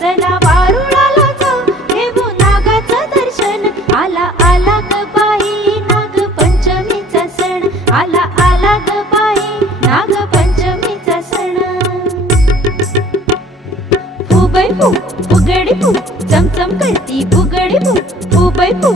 चला वारुळाला जाऊ घेऊ नागाचं दर्शन. आला आला ग बाई नागपंचमीचा सण. आला आला ग बाई नागपंचमीचा सण. फुगडी फू फुगडी फू चमचम करती फुगडी फू फुगडी फू